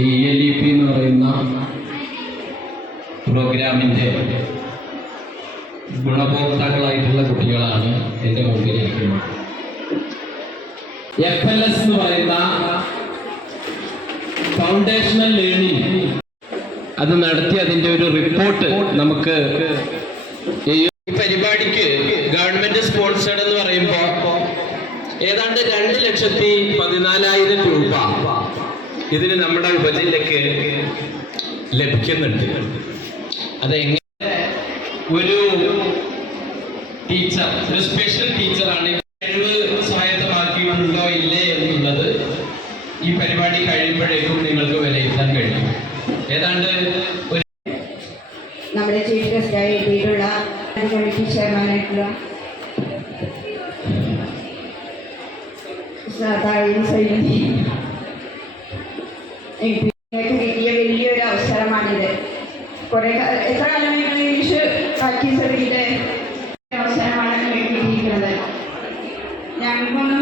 ELEP എന്ന് പറയുന്ന പ്രോഗ്രാമിൻ്റെ ഗുണഭോക്താക്കളായിട്ടുള്ള കുട്ടികളാണ് എൻ്റെ മുമ്പിൽ ഇരിക്കുന്നത്. FLS എന്ന് പറയുന്ന ഫൗണ്ടേഷണൽ ലേണിംഗ് അത് നടത്തി അതിൻ്റെ ഒരു റിപ്പോർട്ട് നമുക്ക് ഈ പരിപാടിക്ക് ഗവൺമെന്റ് സ്പോൺസേഡ് എന്ന് പറയുമ്പോൾ ഏതാണ്ട് 2,14,000 രൂപ ഇതിന് നമ്മുടെ ഉപജില്ലക്ക് ലഭിക്കുന്നുണ്ട്. അതെങ്ങനെ ഒരു ടീച്ചർ, ഒരു സ്പെഷ്യൽ ടീച്ചറാണ് കഴിവ് സ്വായത്തമാക്കിയിട്ടുണ്ടോ ഇല്ലേ എന്നുള്ളത് ഈ പരിപാടി കഴിയുമ്പോഴേക്കും നിങ്ങൾക്ക് വിലയിരുത്താൻ കഴിയും. ഏതാണ്ട് നമ്മുടെ ചീഫ് ഗസ്റ്റായി എത്തിയിട്ടുള്ള കമ്മിറ്റി ചെയർമാനായിട്ടുള്ള കിട്ടിയ വലിയൊരു അവസരമാണിത്. എത്ര കാലം നിങ്ങൾ ഇംഗ്ലീഷ് പ്രാക്ടീസ് ചെയ്തിട്ട് അവസരമാണ് കിട്ടിയിരിക്കുന്നത്. ഞങ്ങൾക്കൊന്നും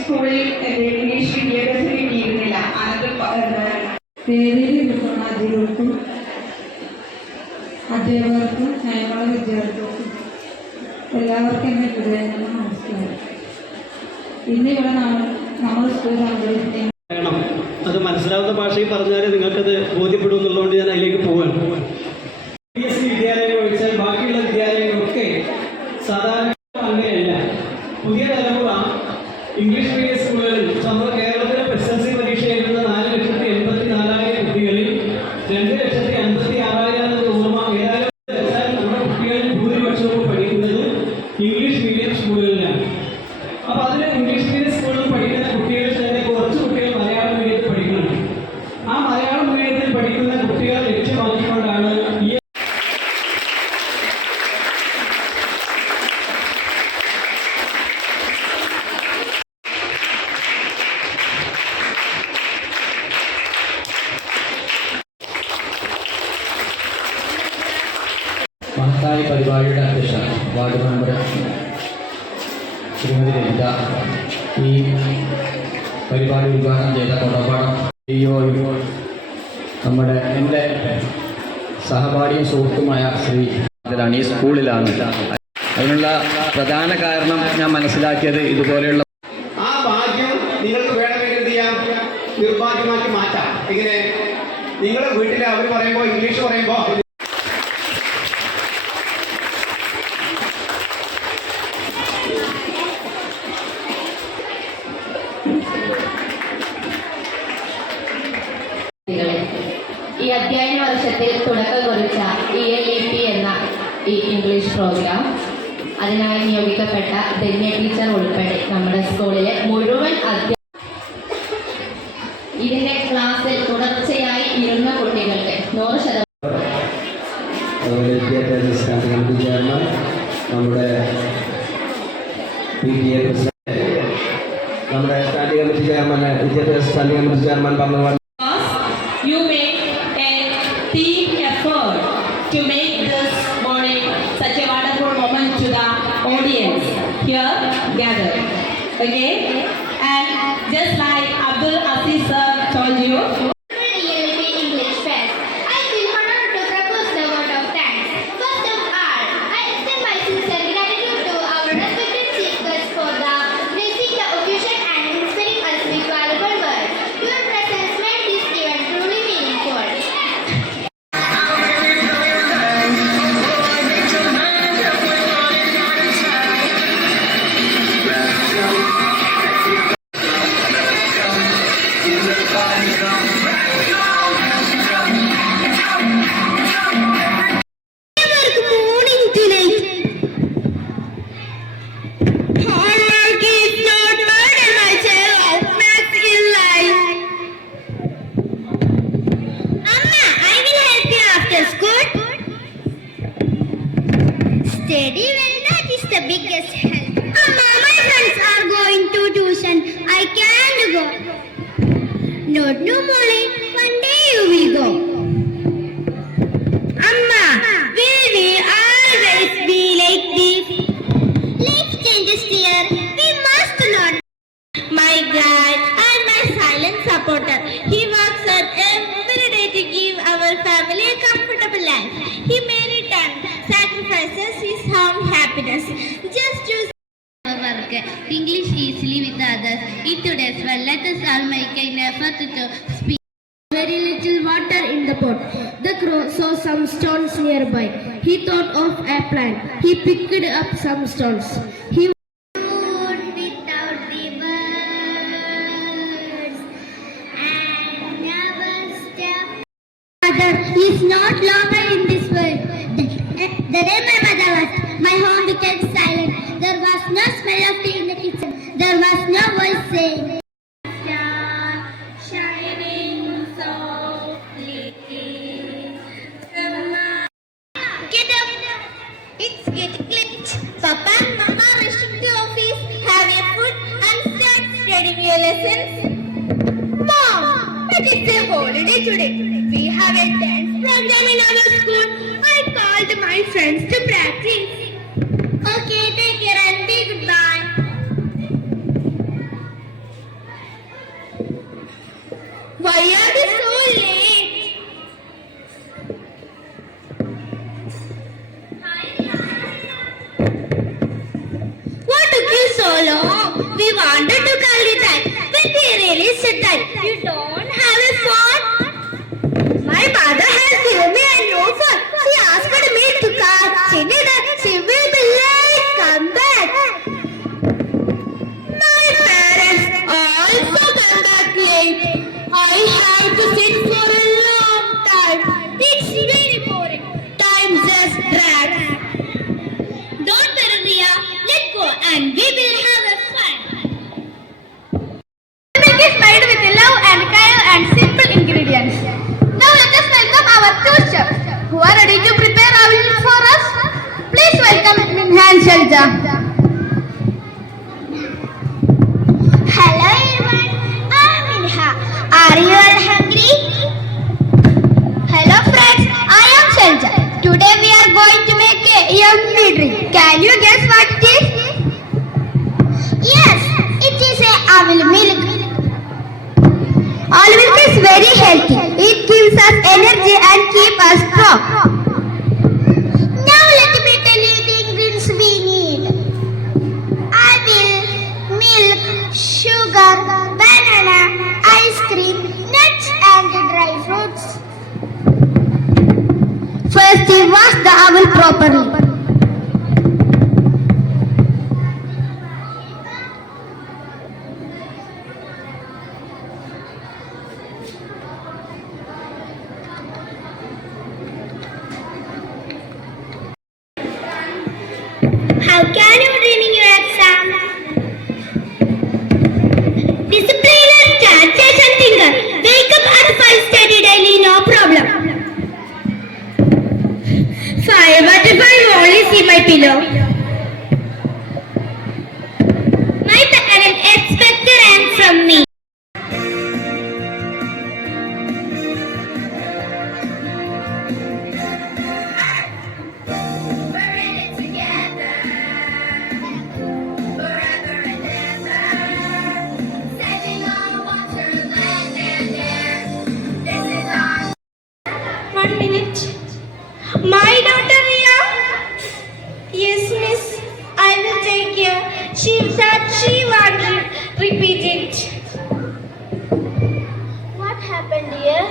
സ്കൂളിൽ ഇംഗ്ലീഷ് വിദ്യാഭ്യാസം കിട്ടിയിരുന്നില്ല. അതിർക്കും അധ്യാപകർക്കും ഞങ്ങളുടെ വിദ്യാർത്ഥികൾക്കും എല്ലാവർക്കും എന്നെ ഹൃദയങ്ങൾ നമസ്കാരം. ഇന്ന് ഇവിടെ നമ്മൾ സ്കൂളിൽ വേണം, അത് മനസ്സിലാവുന്ന ഭാഷയിൽ പറഞ്ഞാൽ നിങ്ങൾക്കത് ബോധ്യപ്പെടും എന്നുള്ളതുകൊണ്ട് ഞാൻ അതിലേക്ക് പോവുകയാണ്. CBSE വിദ്യാലയങ്ങൾ ഒഴിച്ചാൽ ബാക്കിയുള്ള വിദ്യാലയങ്ങളൊക്കെ സാധാരണ അങ്ങനെയല്ല. പുതിയ തലമുറ ഇംഗ്ലീഷ് മീഡിയം സ്കൂളുകളിൽ നമ്മുടെ കേരളത്തിലെ SSLC പരീക്ഷ എഴുതുന്ന 4,84,000 കുട്ടികളിൽ 2,56,000 ഓർമ്മ. ഏതായാലും നമ്മുടെ കുട്ടികളിൽ ഭൂരിപക്ഷവും പഠിക്കുന്നത് ഇംഗ്ലീഷ് മീഡിയം സ്കൂളുകളിലാണ്. അപ്പോൾ അതിൽ ഇംഗ്ലീഷ് മീഡിയം സ്കൂളിൽ പഠിക്കുന്ന കുട്ടികളിൽ തന്നെ കുറച്ച് കുട്ടികൾ മലയാളം മീഡിയത്തിൽ പഠിക്കുന്നുണ്ട്. ആ മലയാളം മീഡിയത്തിൽ പഠിക്കുന്ന കുട്ടികളെ ലക്ഷ്യമാക്കിക്കൊണ്ടാണ് ഈ മഹത്തായ പരിപാടിയുടെ അധ്യക്ഷ വാർഡ് മെമ്പർ ശ്രീമതി ലളിത, ഈ പരിപാടി ഉദ്ഘാടനം ചെയ്ത കൊടപ്പാടം നമ്മുടെ എൻ്റെ സഹപാഠിയും സുഹൃത്തുമായ ശ്രീ അതിലാണ് ഈ സ്കൂളിലാണ്. അതിനുള്ള പ്രധാന കാരണം ഞാൻ മനസ്സിലാക്കിയത് ഇതുപോലെയുള്ള ആ ഭാഗ്യം നിങ്ങൾക്ക് വേണമെങ്കിൽ ചെയ്യാം, നിർഭാഗ്യമാക്കി മാറ്റാം. ഇങ്ങനെ നിങ്ങൾ വീട്ടിൽ അവർ പറയുമ്പോൾ ഇംഗ്ലീഷ് പറയുമ്പോൾ ഈ അധ്യയന വർഷത്തിൽ തുടക്കം കുറിച്ച ELEP എന്ന ഈ ഇംഗ്ലീഷ് പ്രോഗ്രാം അതിനായി നിയോഗിക്കപ്പെട്ട ധന്യ ടീച്ചർ ഉൾപ്പെടെ നമ്മുടെ സ്കൂളിലെ മുഴുവൻ ഇതിന്റെ ക്ലാസ്സിൽ തുടർച്ചയായി ഇരുന്ന കുട്ടികൾക്ക് 100% വിദ്യാഭ്യാസ സ്റ്റാൻഡിംഗ് കമ്മിറ്റി ചെയർമാൻ, നമ്മുടെ സ്റ്റാൻഡിംഗ് കമ്മിറ്റി ചെയർമാൻ, വിദ്യാഭ്യാസ സ്റ്റാൻഡിംഗ് കമ്മിറ്റി ചെയർമാൻ പറഞ്ഞു. You made a team effort to make this morning such a wonderful moment to the audience here gathered. Okay? And just like Abdul Aziz sir told you, Steady, well, that is the biggest help. Amma, my friends are going to tuition. I can't go. Not no, Molly. One day you will go. Amma, will we always be like this? Life changes, dear. We must learn. My dad and my silent supporter. He works at life. He many times sacrifices his own happiness just to work English easily with others. In today's world, let us all make an effort to speak. Very little water in the pot. The crow saw some stones nearby. He thought of a plan. He picked up some stones. He without the words and never step. Mother is not longer in this world. The day my mother left, my home became silent. There was no smell of tea in the kitchen. There was no voice saying, "Star shining softly." Get up! It's getting late. Papa and Mama rushing to office, have your food and start studying your lessons. Mom, it is a holiday today. We have a dance program in our school. I called my friends to practice. Okay, take care and be goodbye. Why are you so late? What took you so long? We wanted to call you that, but we really said that. You don't have a phone? My mother has given me a new phone. She asked me to call. She did it. She will be late. Come back. My parents also come back late. I have to sit for a long time. It's very boring. Time just drags. Don't worry, Ria. Let's go and we will have a fun. Milk is made with love and care and simple ingredients. Now let us welcome our two chefs who are ready to prepare our meal for us. Please welcome Minha and Shelja. Hello everyone, I'm Minha. Are you all hungry? Hello friends, I am Shelja. Today we are going to make a yummy drink. Can you guess what it is? Yes, it is a almond milk. Almond milk is very healthy. It gives us energy and keeps us strong. Now let me tell you the ingredients we need. Almond, milk, sugar, banana, ice cream, nuts and dry fruits. First we wash the owl properly. How can you dream in your exam? Discipline and concentration thinker. Wake up at 5, study daily, no problem. 5, what if I only see my pillow? My parents expect a rank from me. My daughter Ria? Yes, miss. I will take care. She said she won't repeat it. What happened, dear?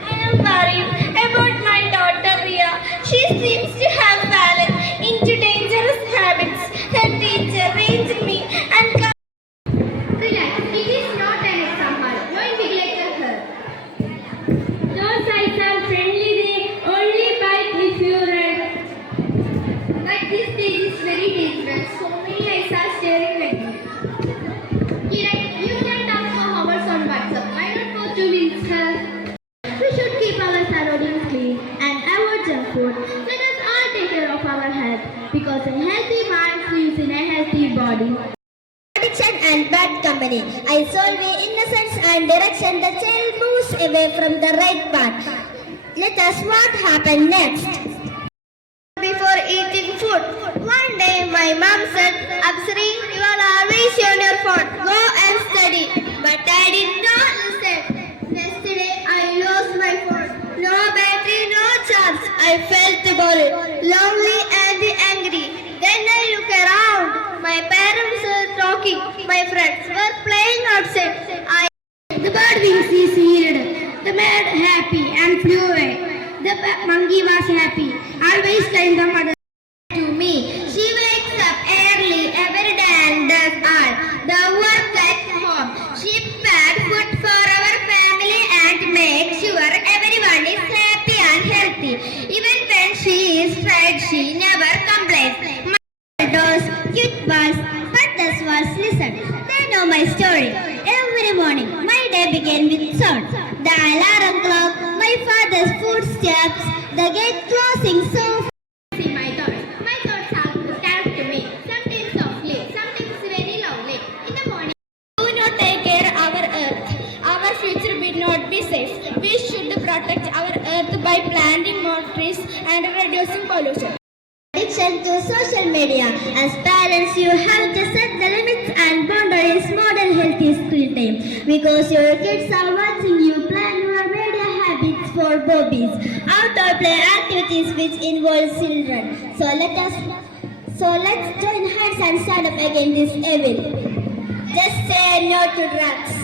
I am worried about my daughter Ria. She seems to have fallen into dangerous habits. Her teacher raised me and relax. It is not an exam hall. No invigilator here. Those eyes are friendly. They only bite if you run. But this stage is very dangerous. So many eyes are staring at you. Kiran, you can talk for hours on WhatsApp. Why not for 2 minutes, sir? We should keep our surroundings clean and avoid junk food. Let us all take care of our health because a healthy mind lives in a healthy body. Addiction and bad company. Isolate innocence and direction. The child moves away from the right path. Let us what happened next. Before eating food, one day my mom said, "Absri, you are always on your phone. Go and study." But I did not listen. Next day I lost my phone. No battery, no charge. my friends were playing outside. The bird wings is healed. The bird happy and flew away. The monkey was happy, always kind the mother to me. She wakes up early every day and does all the work at home. She packs food for our family and makes sure everyone is happy and healthy. Even when she is tired, she never complains. My does cute was, but thus was listen. They know my story. Every morning, my day began with sound. The alarm clock, my father's footsteps, the gate closing so. See my thoughts. My thoughts are talk to me. Sometimes softly, sometimes very loudly. In the morning, do not take care of our earth. Our future will not be safe. We should protect our earth by planting more trees and reducing pollution. Addiction to social media. As parents, you have to set the limits and boundaries. Model healthy screen time because your kids are watching you plan your media habits for hobbies. Outdoor play activities which involve children. So let's join hands and stand up against this evil. Just say no to drugs.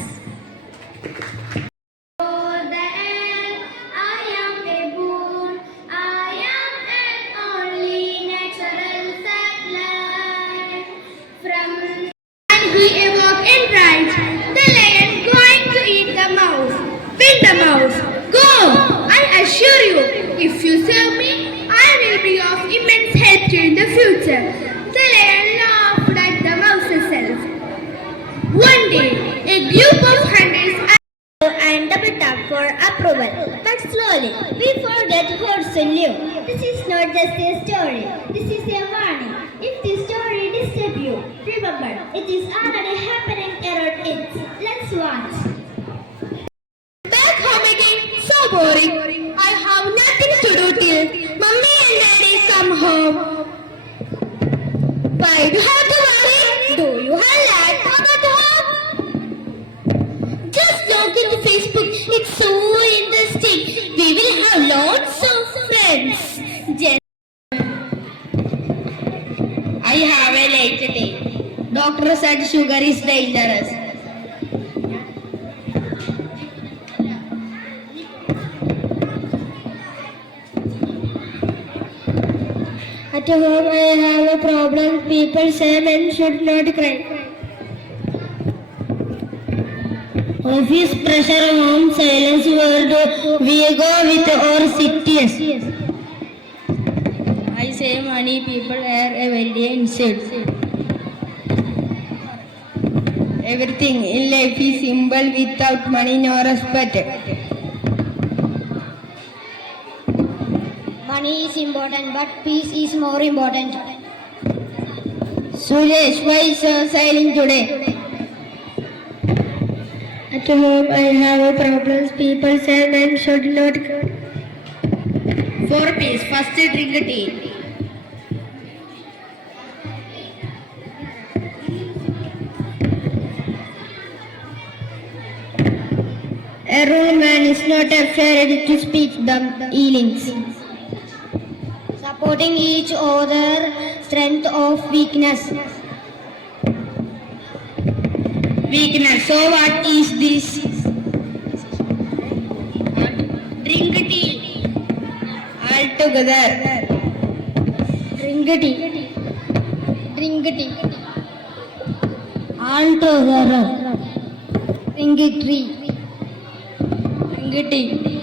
For the end, I am a boon. I am an only natural satellite. From and he awoke in fright. The lion going to eat the mouse. Win the mouse. Go! I assure you, if you serve me, I will be of immense help to you in the future. The lion laughed at the mouse's self. One day, a group of hunters and double tap for approval. But slowly, we forget horse live. This is not just a story. This is a warning. If this story disturbs you, remember, it is already happening around it. Let's watch. Back home again, so boring. I have nothing to do till Mummy and Daddy come home. Why do you have to worry? Do you have laptop at home? Just log into Facebook. It's so interesting. We will have lots of friends. I have a late day. Doctor said sugar is dangerous. At home I have a problem. People say men should not cry. Office pressure, home silence, world. We go with our sickness. I say money people are a very insult. Everything in life is simple. Without money, no respect. Money is important, but peace is more important. Suresh, why is so silent today? At home, I have a problem. People say men should not. For peace, first drink tea. A real man is not afraid to speak the feelings. Supporting each other, strength of weakness. Weakness. So what is this? Drink tea. All together. Drink tea. Drink tea. All together. Drink tea. Drink tea.